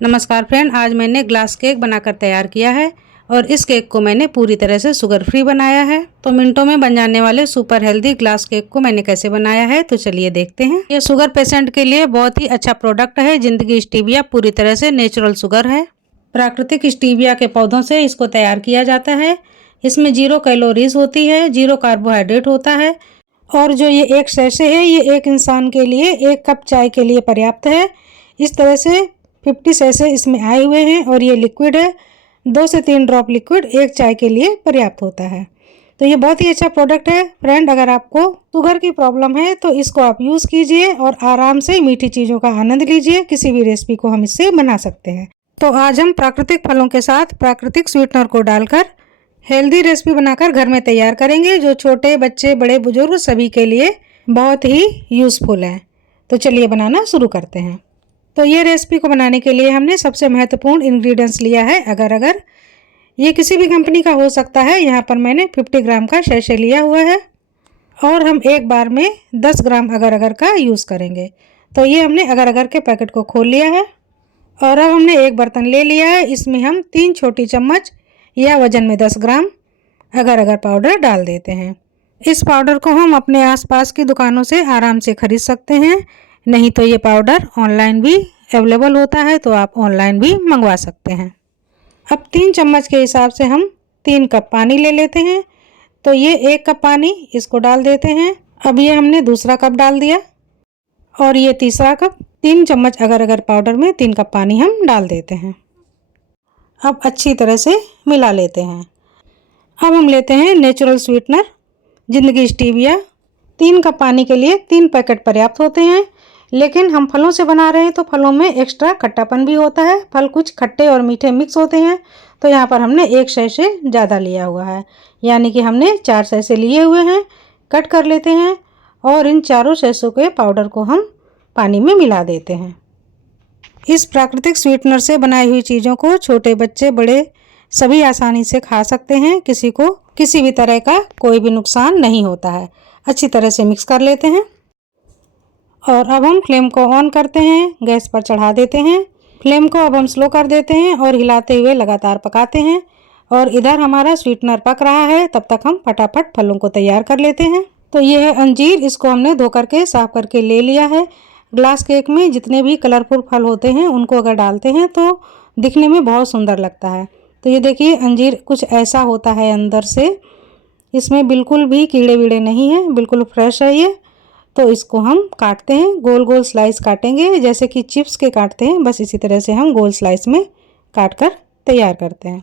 नमस्कार फ्रेंड, आज मैंने ग्लास केक बनाकर तैयार किया है और इस केक को मैंने पूरी तरह से शुगर फ्री बनाया है। तो मिनटों में बन जाने वाले सुपर हेल्दी ग्लास केक को मैंने कैसे बनाया है तो चलिए देखते हैं। ये शुगर पेशेंट के लिए बहुत ही अच्छा प्रोडक्ट है। जिंदगी स्टीविया पूरी तरह से नेचुरल शुगर है। प्राकृतिक स्टीविया के पौधों से इसको तैयार किया जाता है। इसमें 0 कैलोरीज होती है, 0 कार्बोहाइड्रेट होता है और जो ये एक सैशे है ये एक इंसान के लिए 1 कप चाय के लिए पर्याप्त है। इस तरह से 50 सैशे इसमें आए हुए हैं और ये लिक्विड है। 2 से 3 ड्रॉप लिक्विड एक चाय के लिए पर्याप्त होता है। तो ये बहुत ही अच्छा प्रोडक्ट है फ्रेंड। अगर आपको शुगर की प्रॉब्लम है तो इसको आप यूज़ कीजिए और आराम से मीठी चीज़ों का आनंद लीजिए। किसी भी रेसिपी को हम इससे बना सकते हैं। तो आज हम प्राकृतिक फलों के साथ प्राकृतिक स्वीटनर को डालकर हेल्दी रेसिपी बनाकर घर में तैयार करेंगे, जो छोटे बच्चे बड़े बुजुर्ग सभी के लिए बहुत ही यूज़फुल है। तो चलिए बनाना शुरू करते हैं। तो ये रेसिपी को बनाने के लिए हमने सबसे महत्वपूर्ण इंग्रेडिएंट्स लिया है अगर अगर। ये किसी भी कंपनी का हो सकता है। यहाँ पर मैंने 50 ग्राम का शैशे लिया हुआ है और हम एक बार में 10 ग्राम अगर अगर का यूज़ करेंगे। तो ये हमने अगर अगर के पैकेट को खोल लिया है और अब हमने एक बर्तन ले लिया है। इसमें हम 3 छोटी चम्मच या वजन में 10 ग्राम अगर अगर पाउडर डाल देते हैं। इस पाउडर को हम अपने आसपास की दुकानों से आराम से खरीद सकते हैं, नहीं तो ये पाउडर ऑनलाइन भी अवेलेबल होता है, तो आप ऑनलाइन भी मंगवा सकते हैं। अब 3 चम्मच के हिसाब से हम 3 कप पानी ले लेते हैं। तो ये 1 कप पानी इसको डाल देते हैं। अब ये हमने दूसरा कप डाल दिया और ये तीसरा कप। 3 चम्मच अगर अगर पाउडर में 3 कप पानी हम डाल देते हैं। अब अच्छी तरह से मिला लेते हैं। अब हम लेते हैं नेचुरल स्वीटनर जिंदगी स्टीविया। 3 कप पानी के लिए 3 पैकेट पर्याप्त होते हैं, लेकिन हम फलों से बना रहे हैं तो फलों में एक्स्ट्रा खट्टापन भी होता है। फल कुछ खट्टे और मीठे मिक्स होते हैं, तो यहाँ पर हमने 1 सैशे ज़्यादा लिया हुआ है, यानी कि हमने 4 सैशे लिए हुए हैं। कट कर लेते हैं और इन चारों सैशों के पाउडर को हम पानी में मिला देते हैं। इस प्राकृतिक स्वीटनर से बनाई हुई चीज़ों को छोटे बच्चे बड़े सभी आसानी से खा सकते हैं। किसी को किसी भी तरह का कोई भी नुकसान नहीं होता है। अच्छी तरह से मिक्स कर लेते हैं और अब हम फ्लेम को ऑन करते हैं, गैस पर चढ़ा देते हैं। फ्लेम को अब हम स्लो कर देते हैं और हिलाते हुए लगातार पकाते हैं। और इधर हमारा स्वीटनर पक रहा है, तब तक हम फटाफट फलों को तैयार कर लेते हैं। तो ये है अंजीर, इसको हमने धो करके साफ करके ले लिया है। ग्लास केक में जितने भी कलरफुल फल होते हैं उनको अगर डालते हैं तो दिखने में बहुत सुंदर लगता है। तो ये देखिए अंजीर कुछ ऐसा होता है अंदर से, इसमें बिल्कुल भी कीड़े वीड़े नहीं है, बिल्कुल फ्रेश है ये। तो इसको हम काटते हैं, गोल गोल स्लाइस काटेंगे जैसे कि चिप्स के काटते हैं, बस इसी तरह से हम गोल स्लाइस में काट कर तैयार करते हैं।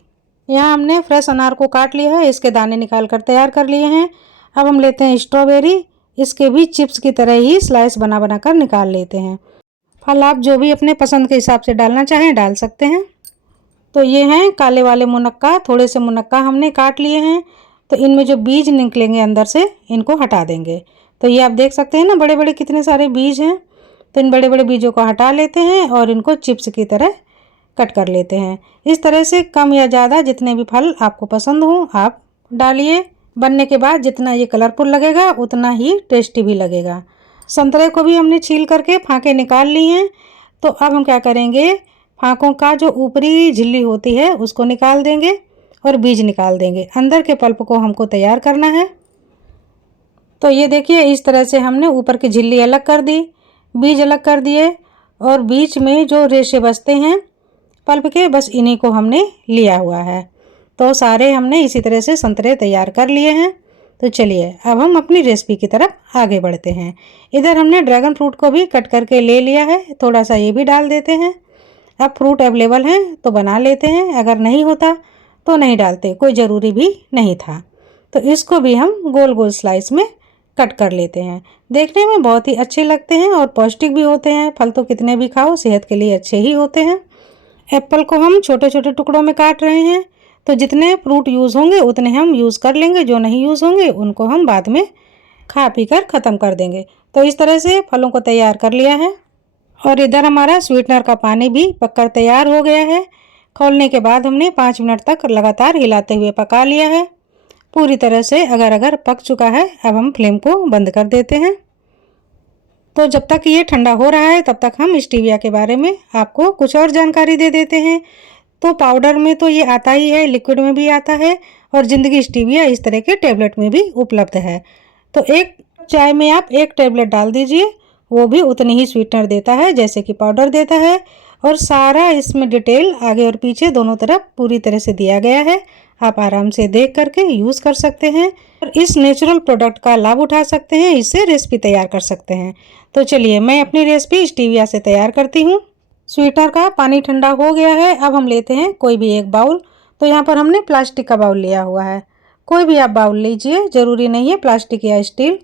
यहाँ हमने फ्रेश अनार को काट लिया है, इसके दाने निकाल कर तैयार कर लिए हैं। अब हम लेते हैं स्ट्रॉबेरी, इसके भी चिप्स की तरह ही स्लाइस बना बना कर निकाल लेते हैं। फल आप जो भी अपने पसंद के हिसाब से डालना चाहें डाल सकते हैं। तो ये हैं काले वाले मुनक्का, थोड़े से मुनक्का हमने काट लिए हैं। तो इनमें जो बीज निकलेंगे अंदर से इनको हटा देंगे। तो ये आप देख सकते हैं ना, बड़े बड़े कितने सारे बीज हैं। तो इन बड़े बड़े बीजों को हटा लेते हैं और इनको चिप्स की तरह कट कर लेते हैं। इस तरह से कम या ज़्यादा जितने भी फल आपको पसंद हो आप डालिए। बनने के बाद जितना ये कलरफुल लगेगा उतना ही टेस्टी भी लगेगा। संतरे को भी हमने छील करके फाँके निकाल ली हैं। तो अब हम क्या करेंगे, फाँकों का जो ऊपरी झिल्ली होती है उसको निकाल देंगे और बीज निकाल देंगे। अंदर के पल्प को हमको तैयार करना है। तो ये देखिए इस तरह से हमने ऊपर की झिल्ली अलग कर दी, बीज अलग कर दिए और बीच में जो रेशे बचते हैं पल्प के, बस इन्हीं को हमने लिया हुआ है। तो सारे हमने इसी तरह से संतरे तैयार कर लिए हैं। तो चलिए अब हम अपनी रेसिपी की तरफ आगे बढ़ते हैं। इधर हमने ड्रैगन फ्रूट को भी कट करके ले लिया है, थोड़ा सा ये भी डाल देते हैं। अब फ्रूट अवेलेबल हैं तो बना लेते हैं, अगर नहीं होता तो नहीं डालते, कोई ज़रूरी भी नहीं था। तो इसको भी हम गोल गोल स्लाइस में कट कर लेते हैं। देखने में बहुत ही अच्छे लगते हैं और पौष्टिक भी होते हैं। फल तो कितने भी खाओ सेहत के लिए अच्छे ही होते हैं। एप्पल को हम छोटे छोटे टुकड़ों में काट रहे हैं, तो जितने फ्रूट यूज़ होंगे उतने हम यूज़ कर लेंगे, जो नहीं यूज़ होंगे उनको हम बाद में खा पी कर ख़त्म कर देंगे। तो इस तरह से फलों को तैयार कर लिया है और इधर हमारा स्वीटनर का पानी भी पककर तैयार हो गया है। खोलने के बाद हमने 5 मिनट तक लगातार हिलाते हुए पका लिया है। पूरी तरह से अगर अगर पक चुका है। अब हम फ्लेम को बंद कर देते हैं। तो जब तक ये ठंडा हो रहा है तब तक हम स्टीविया के बारे में आपको कुछ और जानकारी दे देते हैं। तो पाउडर में तो ये आता ही है, लिक्विड में भी आता है और ज़िंदगी स्टीविया इस तरह के टेबलेट में भी उपलब्ध है। तो एक चाय में आप 1 टेबलेट डाल दीजिए, वो भी उतनी ही स्वीटनर देता है जैसे कि पाउडर देता है। और सारा इसमें डिटेल आगे और पीछे दोनों तरफ पूरी तरह से दिया गया है, आप आराम से देख करके यूज़ कर सकते हैं और इस नेचुरल प्रोडक्ट का लाभ उठा सकते हैं, इससे रेसिपी तैयार कर सकते हैं। तो चलिए मैं अपनी रेसिपी स्टीविया से तैयार करती हूँ। स्वीटनर का पानी ठंडा हो गया है, अब हम लेते हैं कोई भी एक बाउल। तो यहाँ पर हमने प्लास्टिक का बाउल लिया हुआ है, कोई भी आप बाउल लीजिए, ज़रूरी नहीं है प्लास्टिक या स्टील।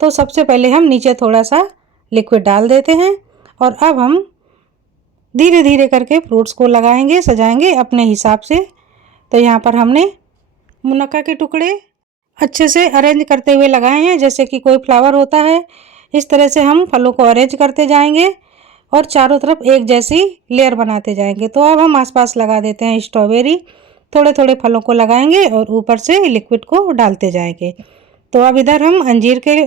तो सबसे पहले हम नीचे थोड़ा सा लिक्विड डाल देते हैं और अब हम धीरे धीरे करके फ्रूट्स को लगाएंगे, सजाएंगे अपने हिसाब से। तो यहाँ पर हमने मुनक्का के टुकड़े अच्छे से अरेंज करते हुए लगाए हैं, जैसे कि कोई फ्लावर होता है। इस तरह से हम फलों को अरेंज करते जाएंगे और चारों तरफ एक जैसी लेयर बनाते जाएंगे। तो अब हम आसपास लगा देते हैं स्ट्रॉबेरी, थोड़े थोड़े फलों को लगाएंगे और ऊपर से लिक्विड को डालते जाएंगे। तो अब इधर हम अंजीर के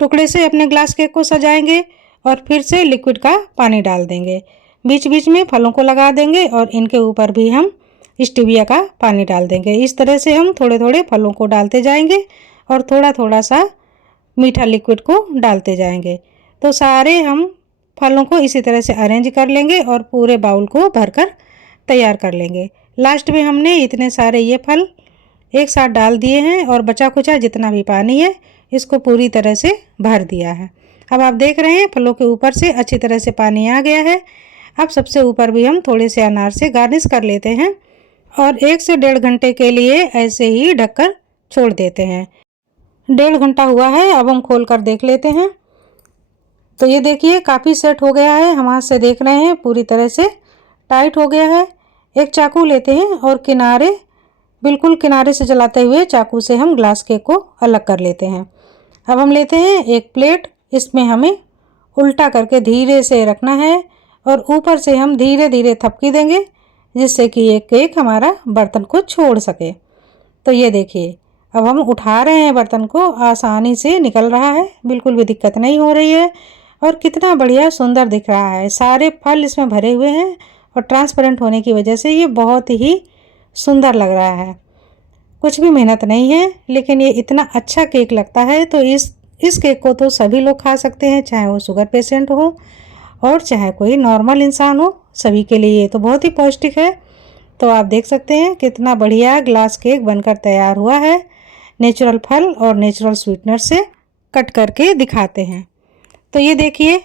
टुकड़े से अपने ग्लास केक को सजाएंगे और फिर से लिक्विड का पानी डाल देंगे, बीच बीच में फलों को लगा देंगे और इनके ऊपर भी हम स्टीविया का पानी डाल देंगे। इस तरह से हम थोड़े थोड़े फलों को डालते जाएंगे और थोड़ा थोड़ा सा मीठा लिक्विड को डालते जाएंगे। तो सारे हम फलों को इसी तरह से अरेंज कर लेंगे और पूरे बाउल को भरकर तैयार कर लेंगे। लास्ट में हमने इतने सारे ये फल एक साथ डाल दिए हैं और बचा खुचा जितना भी पानी है इसको पूरी तरह से भर दिया है। अब आप देख रहे हैं फलों के ऊपर से अच्छी तरह से पानी आ गया है। अब सबसे ऊपर भी हम थोड़े से अनार से गार्निश कर लेते हैं और 1 से 1.5 घंटे के लिए ऐसे ही ढककर छोड़ देते हैं। 1.5 घंटा हुआ है, अब हम खोल कर देख लेते हैं। तो ये देखिए काफ़ी सेट हो गया है, हम हाथ से देख रहे हैं पूरी तरह से टाइट हो गया है। एक चाकू लेते हैं और किनारे बिल्कुल किनारे से चलाते हुए चाकू से हम ग्लास केक को अलग कर लेते हैं। अब हम लेते हैं एक प्लेट, इसमें हमें उल्टा करके धीरे से रखना है और ऊपर से हम धीरे धीरे थपकी देंगे जिससे कि ये केक हमारा बर्तन को छोड़ सके। तो ये देखिए अब हम उठा रहे हैं बर्तन को, आसानी से निकल रहा है, बिल्कुल भी दिक्कत नहीं हो रही है और कितना बढ़िया सुंदर दिख रहा है। सारे फल इसमें भरे हुए हैं और ट्रांसपेरेंट होने की वजह से ये बहुत ही सुंदर लग रहा है। कुछ भी मेहनत नहीं है लेकिन ये इतना अच्छा केक लगता है। तो इस केक को तो सभी लोग खा सकते हैं, चाहे वो शुगर पेशेंट हो और चाहे कोई नॉर्मल इंसान हो, सभी के लिए ये तो बहुत ही पौष्टिक है। तो आप देख सकते हैं कितना बढ़िया ग्लास केक बनकर तैयार हुआ है। नेचुरल फल और नेचुरल स्वीटनर से कट करके दिखाते हैं। तो ये देखिए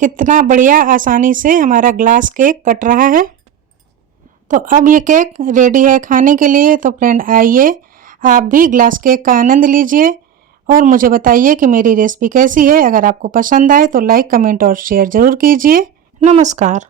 कितना बढ़िया आसानी से हमारा ग्लास केक कट रहा है। तो अब ये केक रेडी है खाने के लिए। तो फ्रेंड आइए आप भी ग्लास केक का आनंद लीजिए और मुझे बताइए कि मेरी रेसिपी कैसी है। अगर आपको पसंद आए तो लाइक, कमेंट और शेयर ज़रूर कीजिए। नमस्कार।